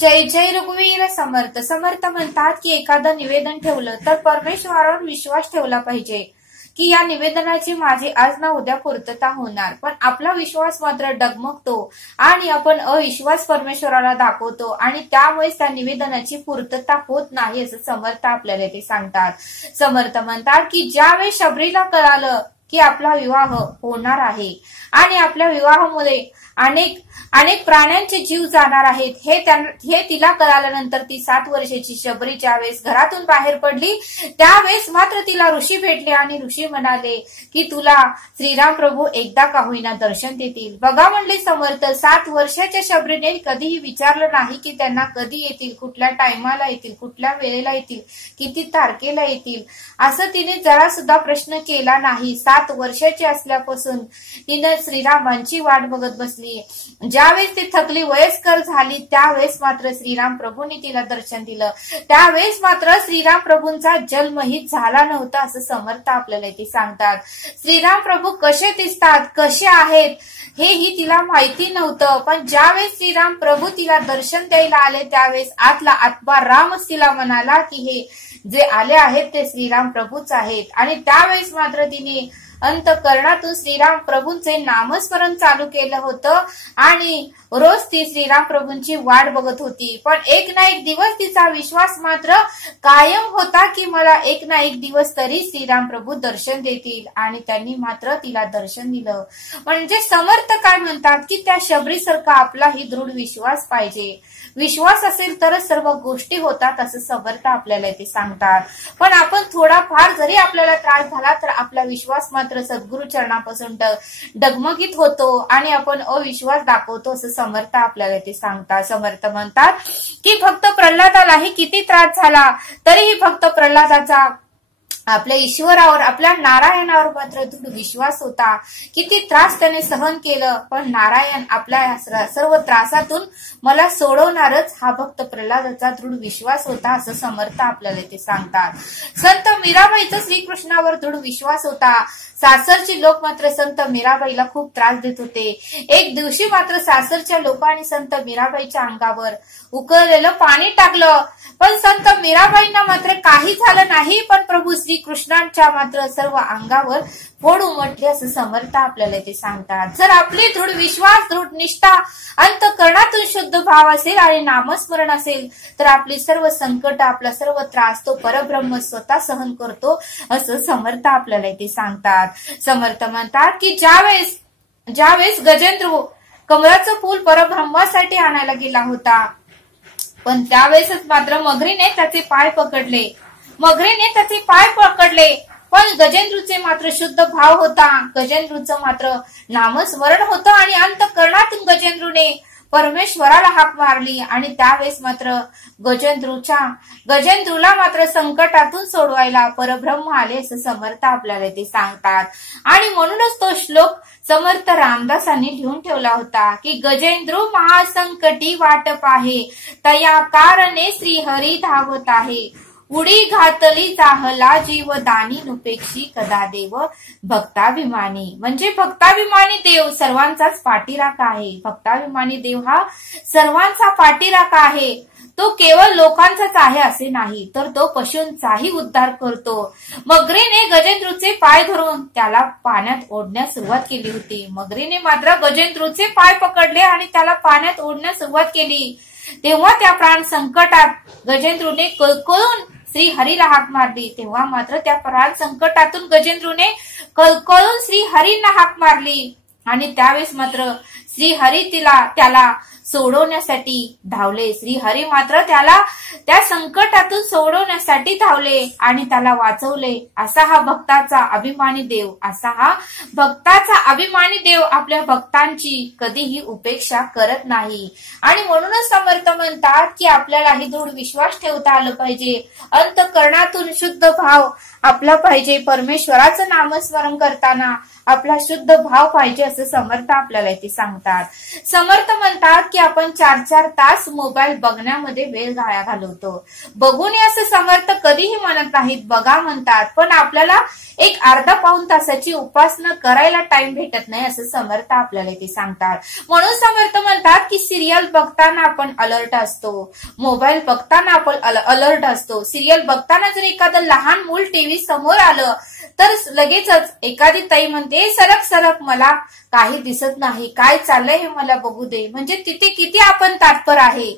जय जय रघुवीर समर्थ. समर्थ म्हणतात की एखादं निवेदन ठेवलं तर परमेश्वरावर विश्वास ठेवला पाहिजे की या निवेदनाची माझी आज ना उद्या पूर्तता होणार. पण आपला विश्वास मात्र डगमगतो आणि आपण अविश्वास परमेश्वराला दाखवतो आणि त्यामुळेच त्या निवेदनाची पूर्तता होत नाही असं समर्थ आपल्याला ते सांगतात. समर्थ म्हणतात की ज्यावेळी शबरीला कळालं की आपला विवाह होणार आहे आणि आपल्या विवाहामुळे अनेक प्राण्यांचे जीव जाणार आहेत हे तिला कळाल्यानंतर ती 7 वर्षाची शबरी ज्यावेळेस घरातून बाहेर पडली त्यावेळेस मात्र तिला ऋषी भेटले आणि ऋषी म्हणाले की तुला श्रीराम प्रभू एकदा का होईना दर्शन देतील. बघा म्हणले समर्थ, 7 वर्षाच्या शबरीने कधीही विचारलं नाही की त्यांना कधी येतील, कुठल्या टायमाला येतील, कुठल्या वेळेला येतील, किती तारखेला येतील, असं तिने जरा सुद्धा प्रश्न केला नाही. 7 वर्षाची असल्यापासून तिने श्रीरामांची वाट बघत बसली. ज्यावेळेस ती थकली वयस्कर झाली त्यावेळेस मात्र श्रीराम प्रभूंनी तिला दर्शन दिलं. त्यावेळेस मात्र श्रीराम प्रभूंचा जन्मही झाला नव्हता असं समर्थ आपल्याला इथे सांगतात. श्रीराम प्रभू कसे दिसतात, कसे आहेत हेही तिला माहिती नव्हतं. पण ज्यावेळेस श्रीराम प्रभू तिला दर्शन द्यायला आले त्यावेळेस आतला आत्मा रामच तिला म्हणाला की हे जे आले आहेत ते श्रीराम प्रभूच आहेत. आणि त्यावेळेस मात्र तिने अंतःकरणातून श्रीराम प्रभूंचे नामस्मरण चालू केलं होतं आणि रोज ती श्रीराम प्रभूंची वाट बघत होती. पण एक ना एक दिवस तिचा विश्वास मात्र कायम होता की मला एक ना एक दिवस तरी श्रीराम प्रभू दर्शन देतील आणि त्यांनी मात्र तिला दर्शन दिलं. म्हणजे समर्थ काय म्हणतात की त्या शबरीसारखा आपलाही दृढ विश्वास पाहिजे. विश्वास असेल तरच सर्व गोष्टी होतात असं समर्थ आपल्याला इथे सांगतात. पण आपण थोडाफार जरी आपल्याला त्रास झाला तर आपला विश्वास मात्र सद्गुरु चरणापासून डगमगीत होतो आणि आपण अविश्वास दाखवतो असं समर्थ आपल्याला इथे सांगतात. समर्थ म्हणतात की भक्त प्रल्हादालाही किती त्रास झाला तरीही भक्त प्रल्हादाचा आपल्या ईश्वरावर, आपल्या नारायणावर मात्र दृढ विश्वास होता. किती त्रास त्याने सहन केलं पण नारायण आपल्या सर्व त्रासातून मला सोडवणारच हा भक्त प्रल्हादाचा दृढ विश्वास होता असं समर्थ आपल्याला ते सांगतात. संत मीराबाईचा श्रीकृष्णावर दृढ विश्वास होता. सासरची लोक मात्र संत मीराबाईला खूप त्रास देत होते. एक दिवशी मात्र सासरच्या लोकांनी संत मीराबाईच्या अंगावर उकळलेलं पाणी टाकलं पण संत मीराबाईंना मात्र काही झालं नाही. पण प्रभू श्रीकृष्णांच्या मात्र सर्व अंगावर फोड उमटले असं समर्थ आपल्याला ते सांगतात. जर आपली दृढ विश्वास, दृढ निष्ठा, अंतःकरणातून शुद्ध भाव असेल आणि नामस्मरण असेल तर आपली सर्व संकट, आपला सर्व त्रास तो परब्रह्म स्वतः सहन करतो असं समर्थ आपल्याला ते सांगतात. समर्थ म्हणतात की ज्यावेळेस गजेंद्र कमळाचं फूल परब्रह्मासाठी आणायला गेला होता पण त्यावेळेसच मात्र मगरीने त्याचे पाय पकडले. पण गजेंद्रचे मात्र शुद्ध भाव होता. गजेंद्रचं मात्र नामस्मरण होतं आणि अंतःकरणातून गजेंद्रने परमेश्वराला हाक मारली आणि त्यावेळेस मात्र गजेंद्रुला मात्र संकटातून सोडवायला परब्रह्म आले असं समर्थ आपल्याला ते सांगतात. आणि म्हणूनच तो श्लोक समर्थ रामदासांनी लिहून ठेवला होता की गजेंद्र महासंकटी वाट पाहे तया कारणे श्रीहरी धावत आहे. उडी घातली चाहला जीव दानी नुपेक्षी कदा देव भक्ताभिमानी. म्हणजे भक्ताभिमानी देव सर्वांचाच पाठीराखा आहे. भक्ताभिमानी देव हा सर्वांचा पाठीराखा आहे. तो केवळ लोकांचाच आहे असे नाही तर तो पशूंचाही उद्धार करतो. मगरीने गजेंद्रचे पाय धरून त्याला पाण्यात ओढण्यास सुरुवात केली होती. मगरीने मात्र गजेंद्रचे पाय पकडले आणि त्याला पाण्यात ओढण्यास सुरुवात केली. तेव्हा त्या प्राण संकटात गजेंद्रने कळकळून श्री हरीला हाक मारली. तेव्हा मात्र त्या प्राण संकटातून गजेंद्रने कळकळून श्री हरींना हाक मारली आणि त्यावेळेस मात्र श्री हरी त्याला सोडवण्यासाठी धावले. श्री हरी मात्र त्याला त्या संकटातून सोडवण्यासाठी धावले आणि त्याला वाचवले. असा हा भक्ताचा अभिमानी देव आपल्या भक्तांची कधीही उपेक्षा करत नाही. आणि म्हणूनच समर्थ म्हणतात की आपल्यालाही दृढ विश्वास ठेवता आलं पाहिजे. अंतःकरणातून शुद्ध भाव आपला पाहिजे. परमेश्वराचं नामस्मरण करताना आपला शुद्ध भाव पाहिजे असं समर्थ आपल्याला इथे सांगतात. सांगतात. समर्थ म्हणतात की आपण 4-4 तास मोबाईल बघण्यामध्ये वेळ घालवतो. बघून असं समर्थ कधीही म्हणत नाहीत, बघा म्हणतात, पण आपल्याला एक अर्धा पाऊण तासाची उपासना करायला टाइम भेटत नाही असं समर्थ आपल्याला ते सांगतात. म्हणून समर्थ म्हणतात की सिरियल बघताना आपण अलर्ट असतो, मोबाईल बघताना आपण अलर्ट असतो. सिरियल बघताना जर एखादं लहान मूल टीव्ही समोर आलं तर लगेचच एखादी ताई म्हणते, सरक सरक, मला काही दिसत नाही, काय चाललंय हे मला बघू दे. म्हणजे तिथे किती आपण तात्पर आहे,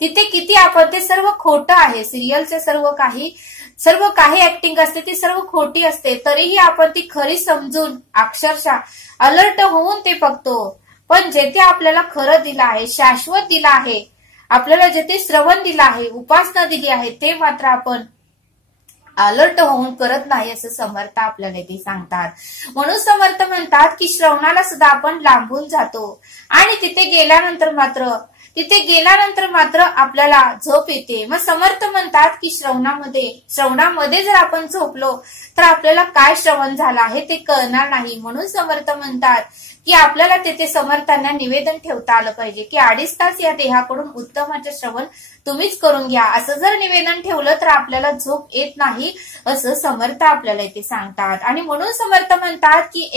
तिथे किती आपण, ते सर्व खोटं आहे. सिरियलचे सर्व काही ऍक्टिंग असते ती सर्व खोटी असते, तरीही आपण ती खरी समजून अक्षरशः अलर्ट होऊन ते बघतो. पण जेथे आपल्याला खरं दिलं आहे, शाश्वत दिलं आहे, आपल्याला जेथे श्रवण दिलं आहे, उपासना दिली आहे, ते मात्र आपण अलर्ट होऊन करत नाही असं समर्थ आपल्याला ते सांगतात. म्हणून समर्थ म्हणतात की श्रवणाला सुद्धा आपण लांबून जातो आणि तिथे गेल्यानंतर मात्र आपल्याला झोप येते. मग समर्थ म्हणतात की श्रवणामध्ये जर आपण झोपलो तर आपल्याला काय श्रवण झालं आहे ते कळणार नाही. म्हणून समर्थ म्हणतात की आपल्याला तेथे समर्थांना निवेदन ठेवता आलं पाहिजे की 2.5 तास या देहाकडून उत्तमाचे श्रवण तुम्हीच करून घ्या. असं जर निवेदन ठेवलं तर आपल्याला झोप येत नाही असं समर्थ आपल्याला इथे सांगतात. आणि म्हणून समर्थ म्हणतात की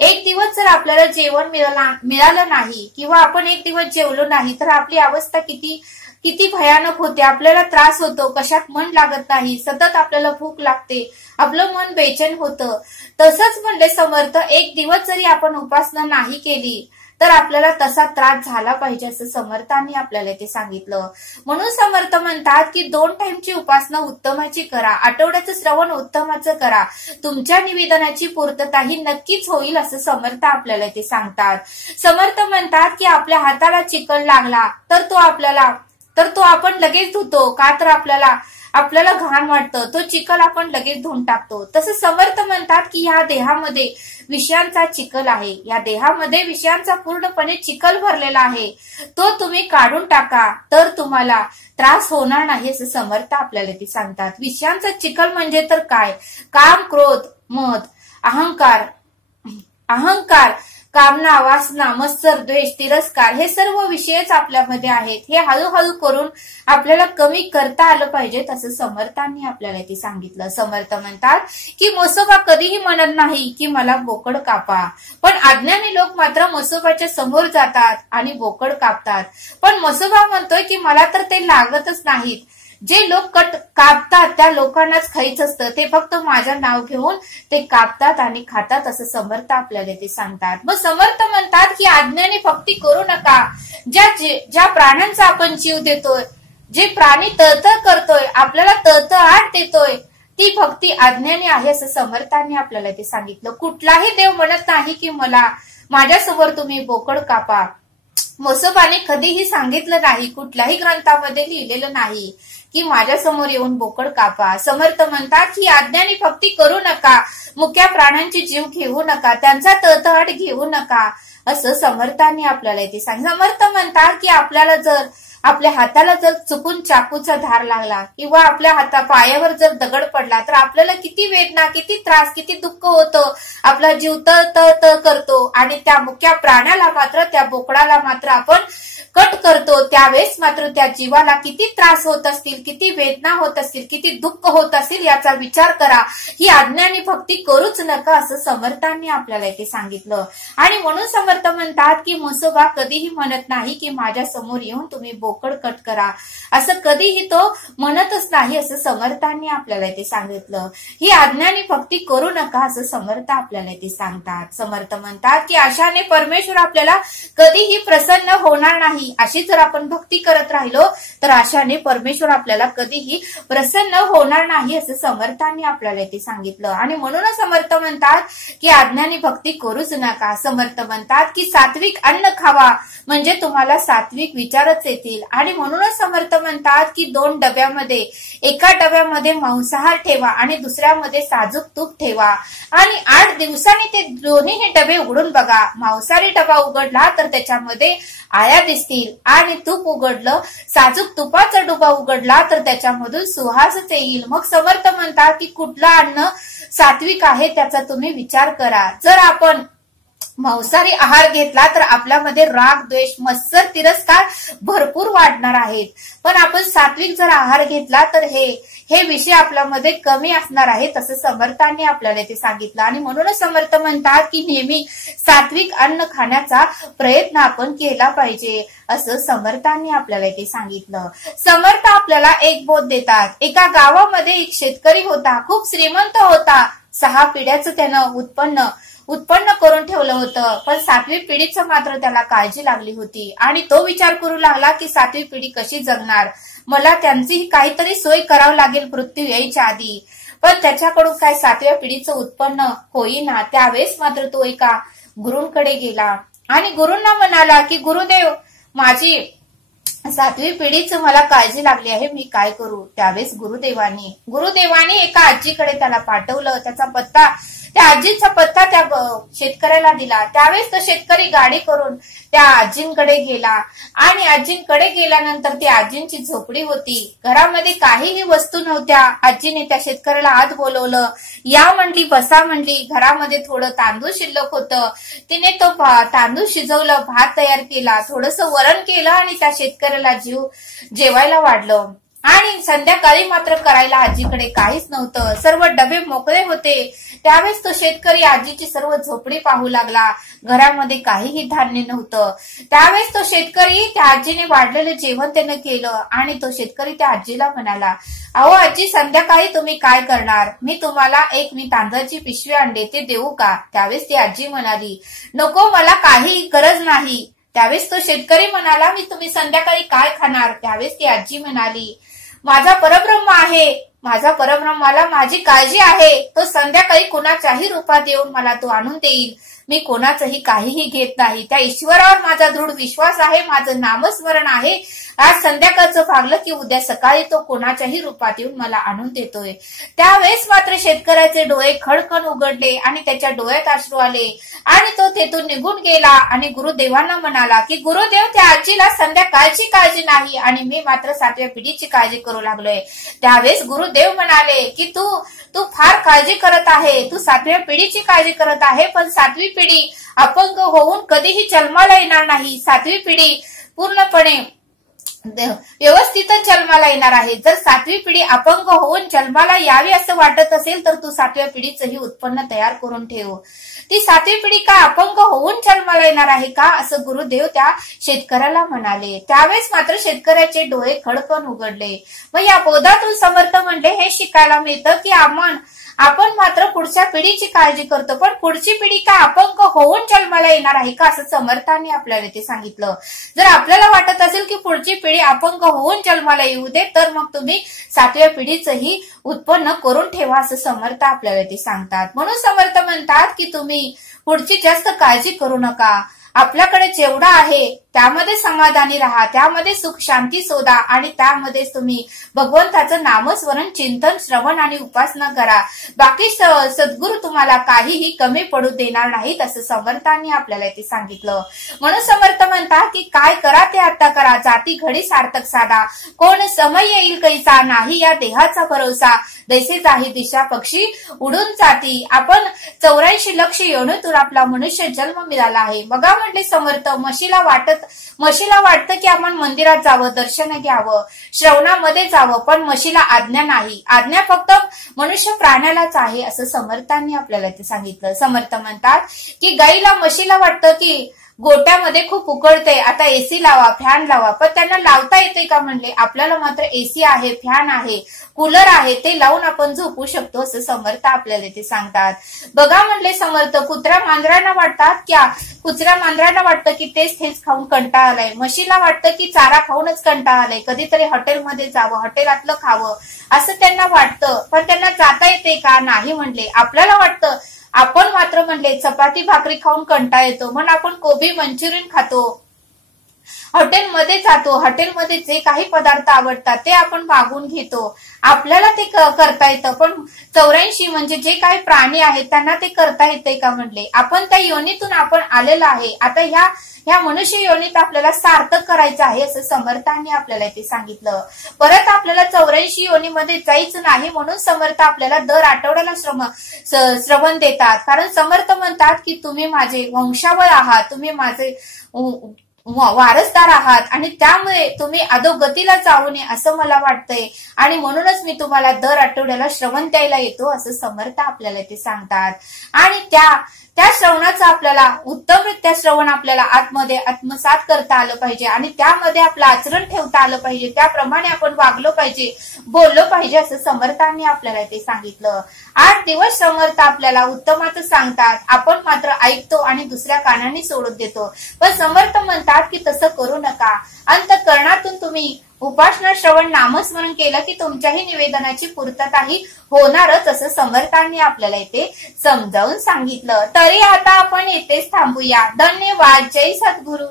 एक दिवस जर आपल्याला जेवण मिळालं नाही किंवा आपण एक दिवस जेवलो नाही तर आपली अवस्था किती भयानक होते. आपल्याला त्रास होतो, कशात मन लागत नाही, सतत आपल्याला भूक लागते, आपलं मन बेचैन होतं. तसंच म्हणले समर्थ, एक दिवस जरी आपण उपासना नाही केली तर आपल्याला तसा त्रास झाला पाहिजे असं समर्थांनी आपल्याला ते सांगितलं. म्हणून समर्थ म्हणतात की 2 टाइमची उपासना उत्तमाची करा, आठवड्याचं श्रवण उत्तमाचं करा, तुमच्या निवेदनाची पूर्तता ही नक्कीच होईल असं समर्थ आपल्याला ते सांगतात. समर्थ म्हणतात की आपल्या हाताला चिकन लागला तर तो आपण लगेच धुतो, का तर आपल्याला घाण वाटतं, तो चिखल आपण लगेच धुवून टाकतो. तसं समर्थ म्हणतात की या देहामध्ये विषयांचा चिखल आहे, या देहामध्ये विषयांचा पूर्णपणे चिखल भरलेला आहे, तो तुम्ही काढून टाका तर तुम्हाला त्रास होणार नाही असं समर्थ आपल्याला ते सांगतात. विषयांचा चिखल म्हणजे तर काय, काम, क्रोध, मद, अहंकार, कामना, वासना, मत्सर, द्वेष, तिरस्कार हे सर्व विषयच आपल्यामध्ये आहेत. हे हळूहळू करून आपल्याला कमी करता आलं पाहिजेत असं समर्थांनी आपल्याला ते सांगितलं. समर्थ म्हणतात की म्हसोबा कधीही म्हणत नाही की मला बोकड कापा, पण अज्ञानी लोक मात्र म्हसोबाच्या समोर जातात आणि बोकड कापतात. पण म्हसोबा म्हणतोय की मला तर ते लागतच नाहीत, जे लोक कापतात त्या लोकांनाच खायचं असतं, ते फक्त माझं नाव घेऊन ते कापतात आणि खातात असं समर्थ आपल्याला ते सांगतात. मग समर्थ म्हणतात की अज्ञानी भक्ती करू नका. ज्या प्राण्यांचा आपण जीव देतोय, जे प्राणी तळतळ करतोय, आपल्याला तळतळाट देतोय, ती भक्ती अज्ञानी आहे असं समर्थांनी आपल्याला ते सांगितलं. कुठलाही देव म्हणत नाही की माझ्यासमोर तुम्ही बोकड कापा. म्हसोबाने कधीही सांगितलं नाही, कुठल्याही ग्रंथामध्ये लिहिलेलं नाही की माझ्या समोर येऊन बोकड कापा. समर्थ म्हणतात की अज्ञानी भक्ती करू नका, मुक्या प्राण्यांची जीव घेऊ नका, त्यांचा तळतळाट घेऊ नका असं समर्थांनी आपल्याला इथे सांगितलं. समर्थ म्हणतात की आपल्या हाताला जर चुकून चाकूचा धार लागला किंवा आपल्या पायावर जर दगड पडला तर आपल्याला किती वेदना, किती त्रास, किती दुःख होतं, आपला जीव तळ करतो. आणि त्या मुक्या प्राण्याला मात्र, त्या बोकडाला मात्र आपण कट करतो, त्यावेळेस मात्र त्या जीवाला किती त्रास होत असतील, किती वेदना होत असतील, किती दुःख होत असतील याचा विचार करा. ही अज्ञानी भक्ती करूच नका असं समर्थांनी आपल्याला इथे सांगितलं. आणि म्हणून समर्थ म्हणतात की म्हसोबा कधीही म्हणत नाही की माझ्या समोर येऊन तुम्ही बोकड कट करा, असं कधीही तो म्हणतच नाही असं समर्थांनी आपल्याला इथे सांगितलं. ही अज्ञानी भक्ती करू नका असं समर्थ आपल्याला इथे सांगतात. समर्थ म्हणतात की अशाने परमेश्वर आपल्याला कधीही प्रसन्न होणार नाही. अशी जर आपण भक्ती करत राहिलो तर अशाने परमेश्वर आपल्याला कधीही प्रसन्न होणार नाही असं समर्थांनी आपल्याला इथे सांगितलं. आणि म्हणूनच समर्थ म्हणतात की अज्ञानी भक्ती करूच नका. समर्थ म्हणतात की सात्विक अन्न खावा म्हणजे तुम्हाला सात्विक विचारच येतील. आणि म्हणूनच समर्थ म्हणतात की 2 डब्यामध्ये, एका डब्यामध्ये मांसाहार ठेवा आणि दुसऱ्यामध्ये साजूक तूप ठेवा आणि 8 दिवसांनी ते दोन्ही डबे उघडून बघा. मांसाहारी डबा उघडला तर त्याच्यामध्ये आळ्या दिसतील आणि तूप उघडलं, साजूक तुपाचा डबा उघडला तर त्याच्यामधून सुहासच येईल. मग समर्थ म्हणतात की कुठलं अन्न सात्विक आहे त्याचा तुम्ही विचार करा. जर आपण मांसाहारी आहार घेतला तर आपल्यामध्ये राग, द्वेष, मत्सर, तिरस्कार भरपूर वाढणार आहेत. पण आपण सात्विक जर आहार घेतला तर हे विषय आपल्यामध्ये कमी असणार आहेत असं समर्थांनी आपल्याला ते सांगितलं. आणि म्हणूनच समर्थ म्हणतात की नेहमी सात्विक अन्न खाण्याचा प्रयत्न आपण केला पाहिजे असं समर्थांनी आपल्याला ते सांगितलं. समर्थ आपल्याला एक बोध देतात. एका गावामध्ये एक शेतकरी होता, खूप श्रीमंत होता. 6 पिढ्याचं त्यानं उत्पन्न करून ठेवलं होतं. पण 7वी पिढीचं मात्र त्याला काळजी लागली होती आणि तो विचार करू लागला की 7वी पिढी कशी जगणार, मला त्यांची काहीतरी सोय करावी लागेल मृत्यू यायच्या आधी. पण त्याच्याकडून काय 7व्या पिढीचं उत्पन्न होईना. त्यावेळेस मात्र तो एका गुरूंकडे गेला आणि गुरूंना म्हणाला की गुरुदेव, माझी 7वी पिढीच मला काळजी लागली आहे, मी काय करू. त्यावेळेस गुरुदेवानी एका आजीकडे त्याला पाठवलं. त्या आजीचा पत्ता त्या शेतकऱ्याला दिला. त्यावेळेस तो शेतकरी गाडी करून त्या आजींकडे गेला आणि आजींकडे गेल्यानंतर ती आजींची झोपडी होती. घरामध्ये काहीही वस्तू नव्हत्या. आजीने त्या शेतकऱ्याला आत बोलवलं, या म्हणली, बसा म्हणली. घरामध्ये थोडं तांदूळ शिल्लक होतं. तिने तो तांदूळ शिजवलं, भात तयार केला, थोडस वरण केलं आणि त्या शेतकऱ्याला जेवायला वाढलं. आणि संध्याकाळी मात्र करायला आजीकडे काहीच नव्हतं. सर्व डबे मोकळे होते. त्यावेळेस तो शेतकरी आजीची सर्व झोपडी पाहू लागला. घरामध्ये काहीही धान्य नव्हतं. त्यावेळेस तो शेतकरी त्या आजीने वाढलेलं जेवण त्यानं केलं आणि तो शेतकरी त्या आजीला म्हणाला, अहो आजी, संध्याकाळी तुम्ही काय करणार, मी तुम्हाला मी तांदळाची पिशवी आणले, ते देऊ का. त्यावेळेस ती आजी म्हणाली, नको, मला काही गरज नाही. त्यावेळेस तो शेतकरी म्हणाला, मी तुम्ही संध्याकाळी काय खाणार. त्यावेळेस ती आजी म्हणाली, माझा परब्रह्म आहे, माझा परब्रह्माला माझी काळजी आहे. तो संध्याकाळी कोणाच्याही रूपात येऊन मला तो आणून देईल. मी कोणाचंही काहीही घेत नाही. त्या ईश्वरावर माझा दृढ विश्वास आहे, माझं नामस्मरण आहे. आज संध्याकाळचं भागलं की उद्या सकाळी तो कोणाच्याही रूपात येऊन मला आणून देतोय. त्यावेळेस मात्र शेतकऱ्याचे डोळे खडकन उघडले आणि त्याच्या डोळ्यात अश्रू आले आणि तो तेथून निघून गेला आणि गुरुदेवांना म्हणाला की गुरुदेव, त्या आजीला संध्याकाळची काळजी नाही आणि मी मात्र 7व्या पिढीची काळजी करू लागलोय. त्यावेळेस गुरुदेव म्हणाले की तू फार काळजी करत आहे, तू 7व्या पिढीची काळजी करत आहे, पण 7वी पिढी अपंग होऊन कधीही जन्माला येणार नाही. 7वी पिढी पूर्णपणे व्यवस्थितच जन्माला येणार आहे. जर 7वी पिढी अपंग होऊन जन्माला यावी असं वाटत असेल तर तू 7व्या पिढीचंही उत्पन्न तयार करून ठेव. ती 7वी पिढी का अपंग होऊन जन्माला येणार आहे का, असं गुरुदेव त्या शेतकऱ्याला म्हणाले. त्यावेळेस मात्र शेतकऱ्याचे डोळे खडकन उघडले. मग या बोधातून समर्थ म्हणले, हे शिकायला मिळतं की आपण मात्र पुढच्या पिढीची काळजी करतो, पण पुढची पिढी काय अपंग होऊन जन्माला येणार आहे का, असं समर्थांनी आपल्याला ते सांगितलं. जर आपल्याला वाटत असेल की पुढची पिढी अपंग होऊन जन्माला येऊ दे, तर मग तुम्ही 7व्या पिढीचंही उत्पन्न करून ठेवा असं समर्थ आपल्याला ते सांगतात. म्हणून समर्थ म्हणतात की तुम्ही पुढची जास्त काळजी करू नका. आपल्याकडे जेवढा आहे त्यामध्ये समाधानी राहा, त्यामध्ये सुख शांती शोधा आणि त्यामध्येच तुम्ही भगवंताचं नामस्मरण, चिंतन, श्रवण आणि उपासना करा. बाकी सद्गुरू तुम्हाला काहीही कमी पडू देणार नाहीत असं समर्थांनी आपल्याला ते सांगितलं. म्हणून समर्थ म्हणतात की काय करा ते आता करा, जाती घडी सार्थक साधा, कोण समय येईल कैसा, नाही या देहाचा भरोसा, दैसे जाही दिशा पक्षी उडून जाती. आपण 84 लक्ष योनीतून आपला मनुष्य जन्म मिळाला आहे. बघा म्हटले समर्थ, म्हशीला वाटतं की आपण मंदिरात जावं, दर्शन घ्यावं, श्रवणामध्ये जावं, पण म्हशीला आज्ञा नाही. आज्ञा फक्त मनुष्य प्राण्यालाच आहे असं समर्थांनी आपल्याला ते सांगितलं. समर्थ म्हणतात की गाईला, म्हशीला वाटतं की गोट्यामध्ये खूप उकळते, आता एसी लावा, फॅन लावा, पण त्यांना लावता येते का म्हणले. आपल्याला मात्र एसी आहे, फॅन आहे, कूलर आहे, ते लावून आपण झोपू शकतो असं समर्थ आपल्याला ते सांगतात. बघा म्हणले समर्थ, कुत्र्या मांजरांना वाटतं की तेच खाऊन कंटाळा आलाय. म्हशीला वाटतं की चारा खाऊनच कंटाळा आलाय, कधीतरी हॉटेलमध्ये जावं, हॉटेलातलं खावं असं त्यांना वाटतं, पण त्यांना जाता येते का, नाही म्हणले. आपल्याला वाटतं, आपण मात्र म्हणले चपाती भाकरी खाऊन कंटाळा येतो म्हणून आपण कोबी मंचुरियन खातो, हॉटेलमध्ये जातो, हॉटेलमध्ये जे काही पदार्थ आवडतात ते आपण मागून घेतो, आपल्याला ते करता येतं, पण 84 म्हणजे जे काही प्राणी आहेत त्यांना ते करता येते का म्हणले. आपण त्या योनीतून आपण आलेलो आहे, आता ह्या मनुष्य योनीत आपल्याला सार्थक करायचं आहे असं समर्थांनी आपल्याला ते सांगितलं. परत आपल्याला 84 योनीमध्ये जायचं नाही म्हणून समर्थ आपल्याला दर आठवड्याला श्रवण देतात. कारण समर्थ म्हणतात की तुम्ही माझे वंशावळ आहात, तुम्ही माझे वारसदार आहात आणि त्यामुळे तुम्ही अधोगतीला जाऊ नये असं मला वाटतंय आणि म्हणूनच मी तुम्हाला दर आठवड्याला श्रवण द्यायला येतो असं समर्थ आपल्याला ते सांगतात. आणि त्या श्रवणाचं आपल्याला उत्तमरित्या श्रवण आपल्याला आतमध्ये आत्मसात करता आलं पाहिजे आणि त्यामध्ये आपलं आचरण ठेवता आलं पाहिजे, त्याप्रमाणे आपण वागलो पाहिजे, बोललो पाहिजे असं समर्थांनी आपल्याला ते सांगितलं. 8 दिवस समर्थ आपल्याला उत्तमाचं सांगतात, आपण मात्र ऐकतो आणि दुसऱ्या कानाने सोडून देतो. पण समर्थ म्हणतात की तसं करू नका, अंतःकरणातून तुम्ही उपासना श्रवण नामस्मरण केलं की तुमच्याही निवेदनाची पूर्तताही होणारच असं समर्थांनी आपल्याला इथे समजावून सांगितलं. तरी आता आपण येथेच थांबूया. धन्यवाद. जय सद्गुरू.